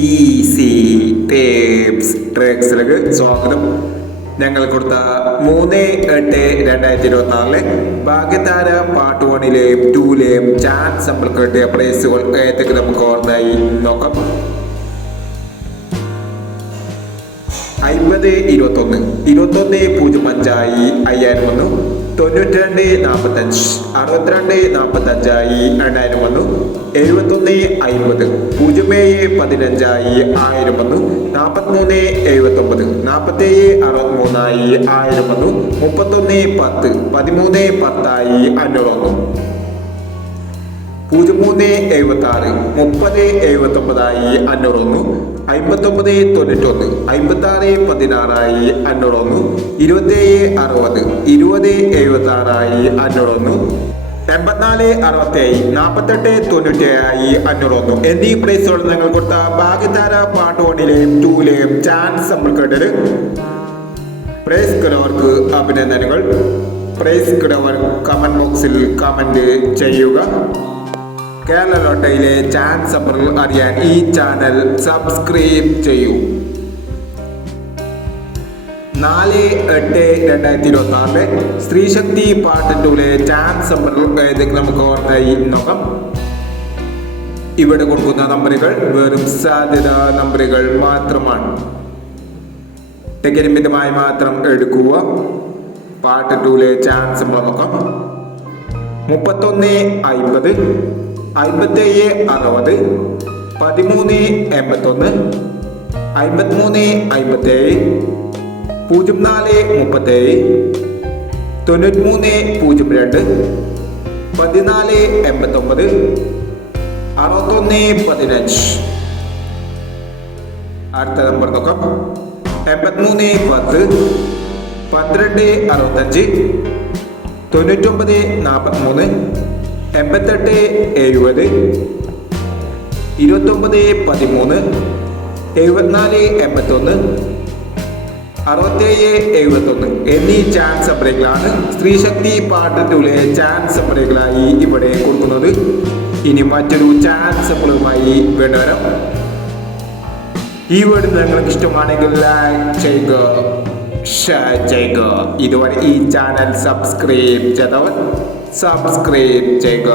Easy tapes ട്രേക്സിലേക്ക് സ്വാഗതം. ഞങ്ങൾ കൊടുത്ത 3/8/2026 ഭാഗ്യതാര പാർട്ട് 1-ലെയും 2-ലെയും ചാൻസ് നമ്മൾ കിട്ടിയ പ്രൈസുകൾ ഏതൊക്കെ നമുക്ക് ഓർമ്മയായി നോക്കാം. 50 21 21.05 5000 വന്നു. 92.45 62.45 2000 വന്നു. 71.50 07.15 1000 വന്നു. 43.79 47.63 1000 വന്നു. 31.10 13.10 500 വന്നു. 03.76 30.79 500 വന്നു. 59.91 56.16 500 വന്നു. 27.60 20.76 500 വന്നു. 84.67 48.97 500 വന്നു. എന്നീ പ്രൈസുകൾ ഞങ്ങൾ കൊടുത്ത ഭാഗ്യതാര പാർട്ട് 1-ലെയും 2-ലെയും ചാൻസ് നമ്മൾ കേട്ടത്. പ്രൈസ് കിടവർക്ക് അഭിനന്ദനങ്ങൾ. പ്രൈസ് കിടവർ കമന്റ് ബോക്സിൽ കമന്റ് ചെയ്യുക. കേരള ലോട്ടറിയിലെ ചാൻസ് നമ്പറുകൾ അറിയാൻ ഈ ചാനൽ സബ്സ്ക്രൈബ് ചെയ്യൂ. 4/8/2026 സ്ത്രീശക്തി പാർട്ട് 2-ലെ ചാൻസ് നമ്പറുകൾ ഏതൊക്കെ നമുക്ക് ഓർമ്മയായി നോക്കാം. ഇവിടെ കൊടുക്കുന്ന നമ്പറുകൾ വെറും സാധ്യത നമ്പറുകൾ മാത്രമാണ്. ടിക്കറ്റ് മിതമായി മാത്രം എടുക്കുക. പാർട്ട് 2-ലെ ചാൻസ് നമ്പർ നോക്കാം. 31.50 57.60 13.81 53.57 04.37 93.02 14.89 61.15. അടുത്ത നമ്പർ നോക്കാം. 83.10 12.65 99.43 88.70 29.13 74.81 67.71 എന്നീ ചാൻസ് നമ്പറുകളാണ് സ്ത്രീശക്തി പാർട്ട് 2-ലെ ചാൻസ് നമ്പറുകളായി ഇവിടെ കൊടുക്കുന്നത്. ഇനി മറ്റൊരു ചാൻസ് നമ്പറുമായി വീണ്ടും വരാം. ഈ വീഡിയോ നിങ്ങൾക്ക് ഇഷ്ടമാണെങ്കിൽ ലൈക്ക് ചെയ്യുക, ഷെയർ ചെയ്യുക. ഇതുവരെ ഈ ചാനൽ സബ്സ്ക്രൈബ് ചെയ്തവർ സബ്സ്ക്രൈബ് ചെയ്യുക.